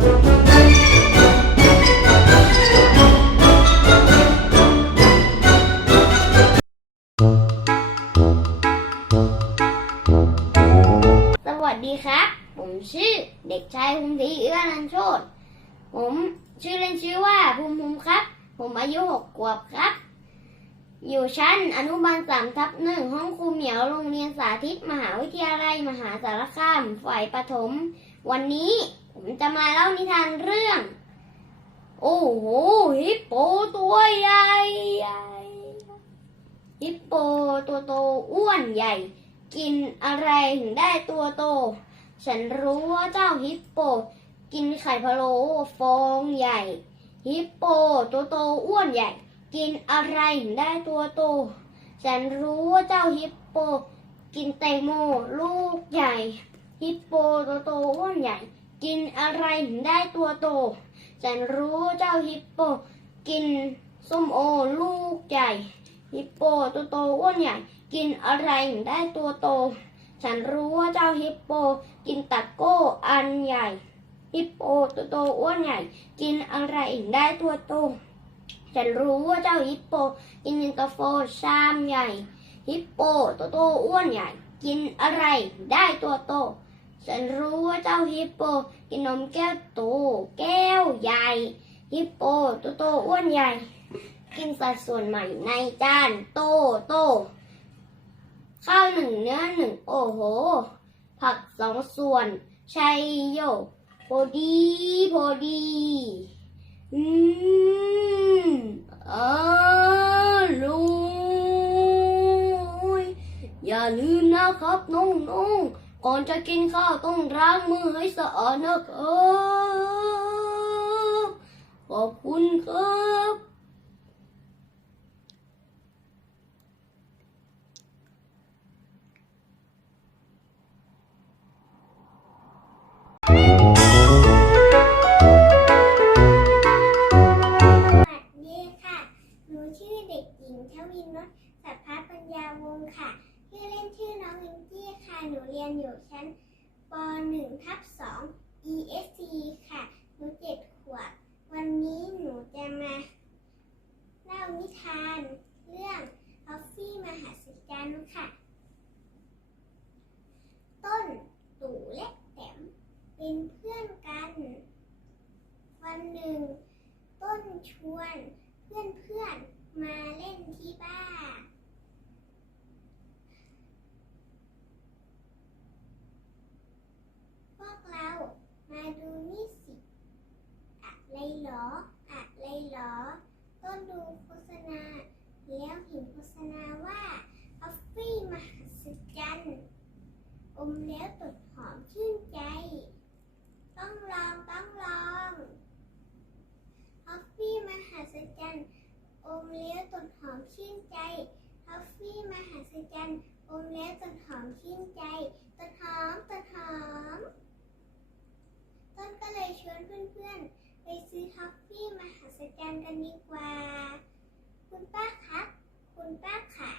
สวัสดีครับ ผมชื่อเด็กชายภูมิศรีเอื้อนันโชตผมชื่อเล่นชื่อว่าภูมิภูมิครับ ผมอายุหกขวบครับ อยู่ชั้นอนุบาลสามทับหนึ่งห้องครูเหมียวโรงเรียนสาธิต มหาวิทยาลัยมหาสารคาม ฝ่ายประถม วันนี้ ผมจะมาเล่านิทานเรื่อง โอ้โหฮิปโปตัวใหญ่ใหญ่ฮิปโปตัวโตอ้วนใหญ่ กินอะไรถึงได้ตัวโต ฉันรู้ว่าเจ้าฮิปโป กินไข่พะโล้ฟองใหญ่ ฮิปโปตัวโตอ้วนใหญ่ กินอะไรถึงได้ตัวโต ฉันรู้ว่าเจ้าฮิปโป กินแตงโมลูกใหญ่ ฮิปโปตัวโตอ้วนใหญ่ กินอะไรถึงได้ตัวโตฉันรู้เจ้าฮิปโป กินส้มโอลูกใหญ่ ฮิปโปตัวโตอ้วนใหญ่ กินอะไรถึงได้ตัวโต ฉันรู้ว่าเจ้าฮิปโป กินตะโก้อันใหญ่ ฮิปโปตัวโตอ้วนใหญ่ กินอะไรถึงได้ตัวโต ฉันรู้ว่าเจ้าฮิปโป กินย็นตาโฟชามใหญ่ ฮิปโปตัวโตอ้วนใหญ่ กินอะไรได้ตัวโต ฉันรู้ว่าเจ้าฮิปโปกินนมแก้วโตแก้วใหญ่ ฮิปโปตัวโตอ้วนใหญ่ กินสัดส่วนใหม่ในจานโตโต ข้าวหนึ่งเนื้อหนึ่งโอ้โห ผักสองส่วนชัยโยพอดีพอดีอืมอร่อยอย่าลืมนะครับน้องๆ ก่อนจะกินข้าวต้องล้างมือให้สะอาดนะครับ ขอบคุณครับ หนูเรียนอยู่ชั้นป .1 ทับ2 ESC ค่ะ หนูเจ็ดขวบ วันนี้หนูจะมาเล่านิทานเรื่องออฟฟี่มหัศจรรย์ค่ะ ต้นตู่และแต้มเป็นเพื่อนกัน วันหนึ่ง ต้นชวนเพื่อนๆมาเล่นที่บ้าน พวกเรามาดูนี่สิ อะไรเหรอ อะไรเหรอ ต้นดูโฆษณา แล้วเห็นโฆษณาว่าออฟฟี่มหัศจรรย์อมแล้วตดหอมชื่นใจ ต้องลองต้องลอง ทอฟฟี่มหัศจรรย์อมเลี้ยวต้นหอมชื่นใจท อฟฟี่มหัศจรรย์อมเลี้ยวต้นหอมชื่นใจ ต้นหอมต้นหอม ต้นก็เลยชวนเพื่อนๆ ไปซื้อท็อฟฟี่มหัศจรรย์กันดีกว่า คุณป้าครับ คุณป้าขา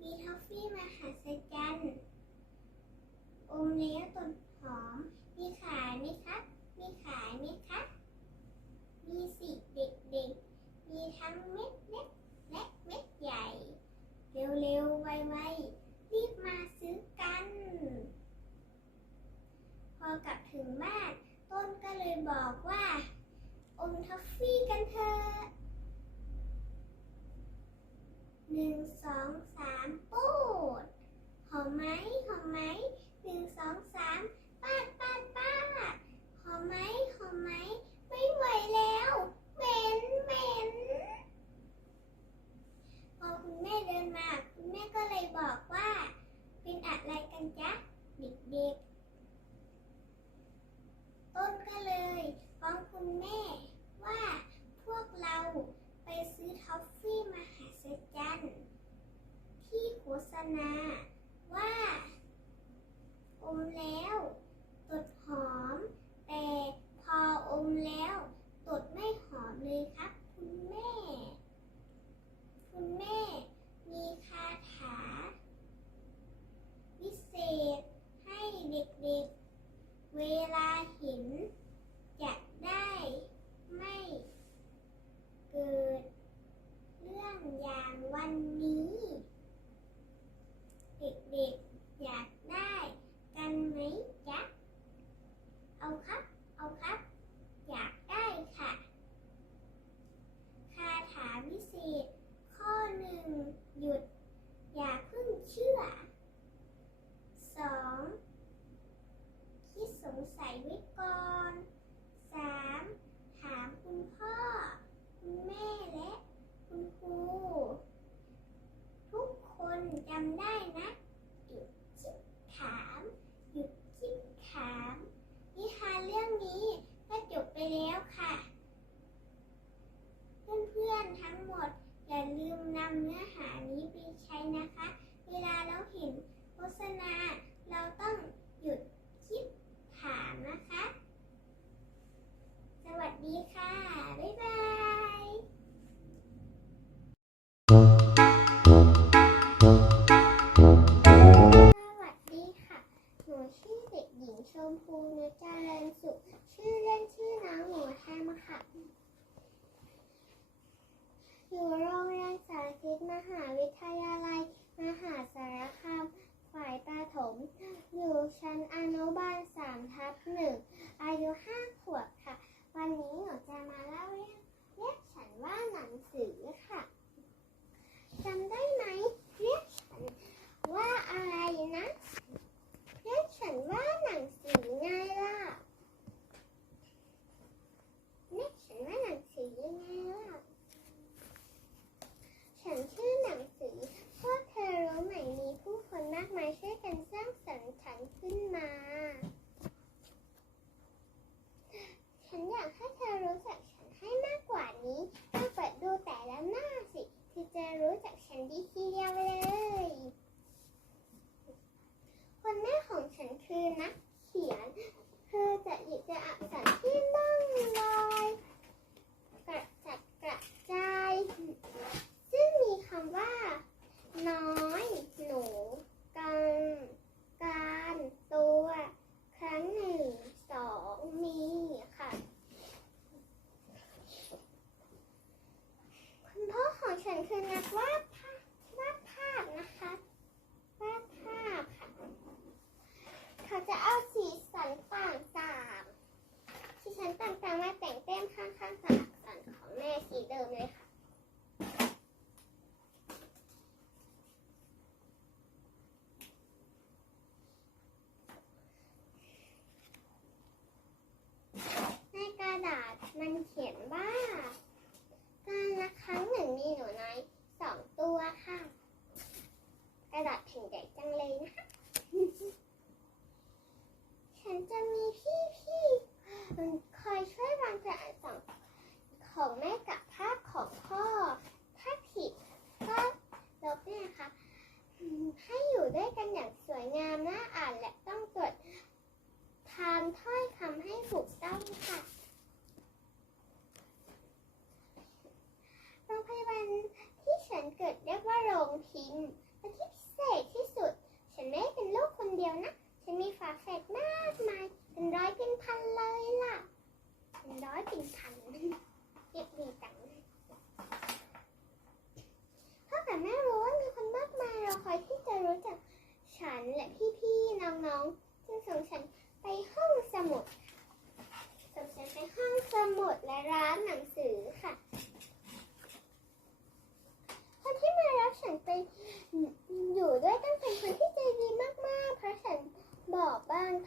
มีท็อฟฟี่มหัศจรรย์อมเลี้ยวต้นหอม มีขายไหมครับ มีขายไหมครับ มีสิเด็กๆ มีทั้งเม็ดเล็ก ค่ะ เพื่อนๆทั้งหมดอย่าลืมนำเนื้อหานี้ไปใช้นะคะ เวลาเราเห็นโฆษณา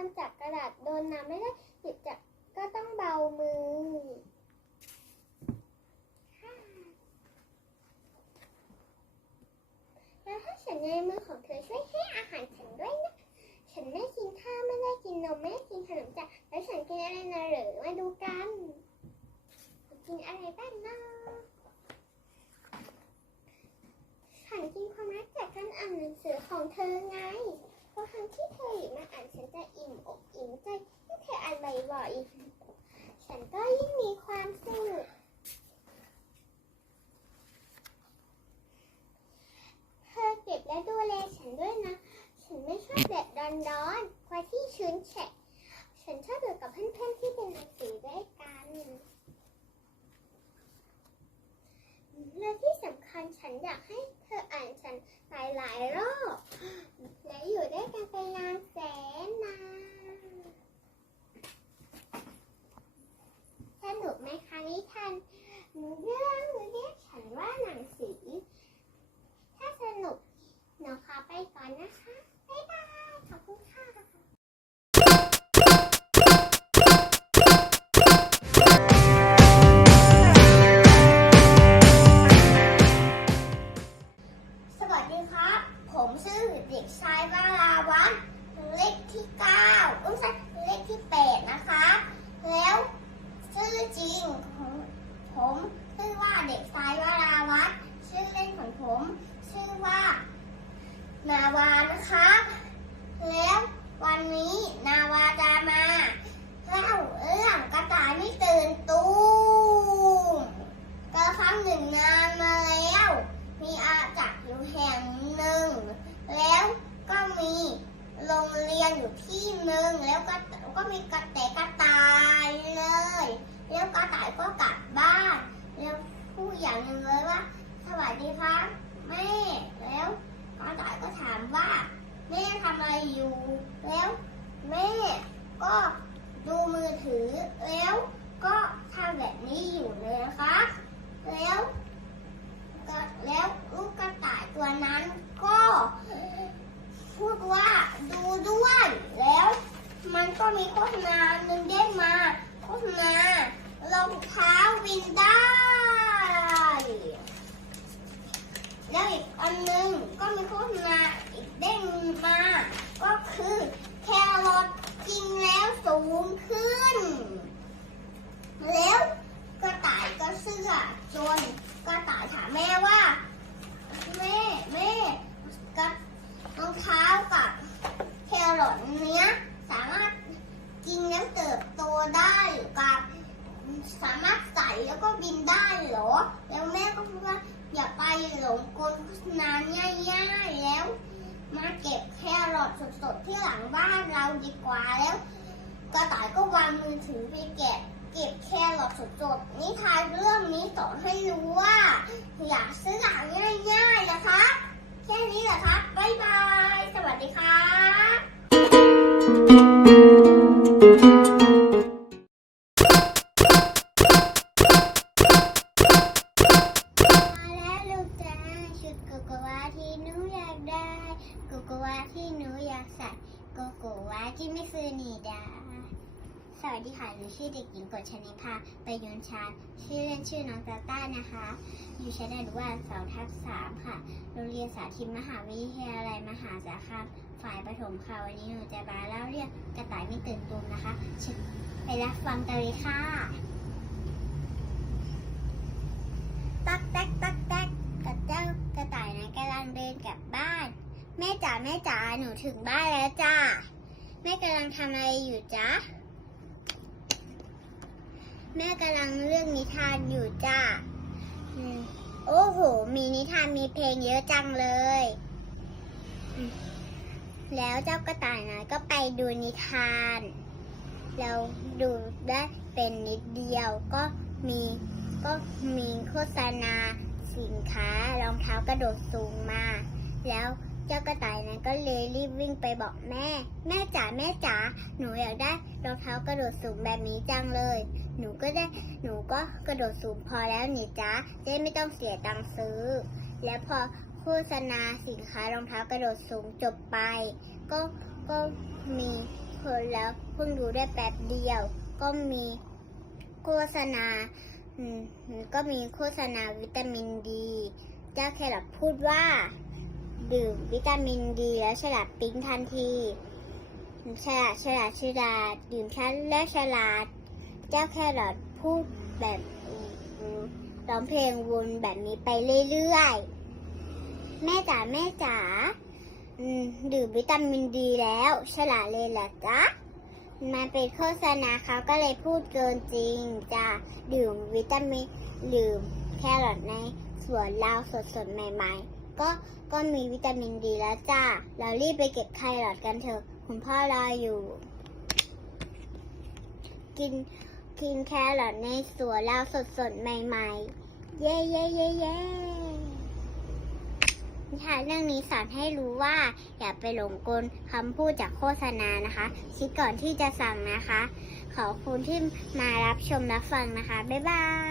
ทำจากกระดาษโดนน้ำไม่ได้หยิบจากก็ต้องเบามือแล้วถ้าฉันในมือของเธอช่วยให้อาหารฉันด้วยนะ ฉันไม่กินข้าวไม่ได้กินนมไม่ได้กินขนมจ้ะแล้วฉันกินอะไรนะหรือมาดูกันกินอะไรบ้างนะฉันกินความรักจากการอ่านหนังสือของเธอไง ครั้งที่เธอหยิบมาอ่านฉันจะอิ่มอกอิ่มใจที่เธออ่านบ่อยๆฉันก็ยิ่งมีความสุขเธอเก็บและดูแลฉันด้วยนะ ฉันไม่ชอบแดดร้อนๆควาที่ชื้นแฉะ ฉันชอบอยู่กับเพื่อนๆที่เป็นหนังสือด้วยกัน และที่สำคัญฉันอยากให้เธออ่านฉันหลายๆรอบ อยู่ด้วยกันเป็นนานแสนนานสนุกไหมคะนิทานเรื่องเรียกฉันว่าหนังสี ถ้าสนุกหนูขอไปก่อนนะคะ แห่งหนึ่ง แล้วก็มีโรงเรียนอยู่ที่หนึ่งแล้วก็ก็มีกระแตกระต่ายเลย แล้วกระต่ายก็กลับบ้าน แล้วผู้ใหญ่ยังเลยว่า สวัสดีครับแม่ แล้วกระต่ายก็ถามว่าแม่ทำอะไรอยู่ แล้วแม่ก็ดูมือถือแล้วก็ทำแบบนี้อยู่ แครอทสดๆนิทานเรื่องนี้สอนให้รู้ว่า อยากซื้อหลังง่ายๆนะคะแค่นี้แหละครับบ๊ายบาย สวัสดีครับมาแล้วลูกจ้าชุดโกโกวาที่หนูอยากได้โกโกวาที่หนูอยากใส่โกโกวาที่ไม่เคยหนีไดาส วัสดีค่ะ หนูชื่อเด็กหญิงกฎชนิภาไปยนชาชื่อเล่นชื่อน้องตาต้านะคะ อยู่ชั้นอนุบาลสองทับสามค่ะ โรงเรียนสาธิตมหาวิทยาลัยมหาสารคาม ฝ่ายประถมค่ะ วันนี้หนูจะมาเล่าเรื่องกระต่ายไม่ตื่นตูมนะคะ ไปรับฟังกันเลยค่ะ ตักแตกตักแตกกระเจ้ากระต่ายนะกำลังเดินกลับบ้าน แม่จ๋าแม่จ๋าหนูถึงบ้านแล้วจ้าแม่กำลังทำอะไรอยู่จ๊ะ แม่กำลังเลือกนิทานอยู่จ้าโอ้โห มีนิทานมีเพลงเยอะจังเลย แล้วเจ้ากระต่ายนะก็ไปดูนิทานเราดูได้เป็นนิดเดียวก็มีก็มีโฆษณาสินค้ารองเท้ากระโดดสูงมา แล้วเจ้ากระต่ายนั้นก็เลยรีบวิ่งไปบอกแม่ แม่จ๋าแม่จ๋าหนูอยากได้รองเท้ากระโดดสูงแบบนี้จังเลย หนูก็ได้หนูก็กระโดดสูงพอแล้วนี่จ๊ะจะไม่ต้องเสียตังค์ซื้อ แล้วพอโฆษณาสินค้ารองเท้ากระโดดสูงจบไป ก็ก็มีคนแล้วเพิ่งดูได้แป๊บเดียว ก็มีโฆษณาอืมก็มีโฆษณาวิตามินดี เจ้าแครอทพูดว่าดื่มวิตามินดีแล้วฉลาดปิ๊งทันทีฉลาดฉลาดฉลาดดื่มชันและฉลาด เจ้าแครอทพูดแบบร้องเพลงวนแบบนี้ไปเรื่อยๆ แม่จ๋าแม่จ๋าดื่มวิตามินดีแล้ว ฉลาดเลยเหรอจ๊ะมันเป็นโฆษณาเขาก็เลยพูดเกินจริงจ้ะดื่มวิตามินดื่มแครอทในสวนเราสดๆ ใหม่ๆ ก็ก็มีวิตามินดีแล้วจ้า เรารีบไปเก็บแครอทกันเถอะ คุณพ่อรออยู่ กิน กินแครอทในสวนเราสดๆ ใหม่ๆ เย้เย้เย้เย้นิทานเรื่องนี้สอนให้รู้ว่า อย่าไปหลงกลคำพูดจากโฆษณานะคะ คิดก่อนที่จะสั่งนะคะ ขอบคุณที่มารับชมรับฟังนะคะ บ๊ายบาย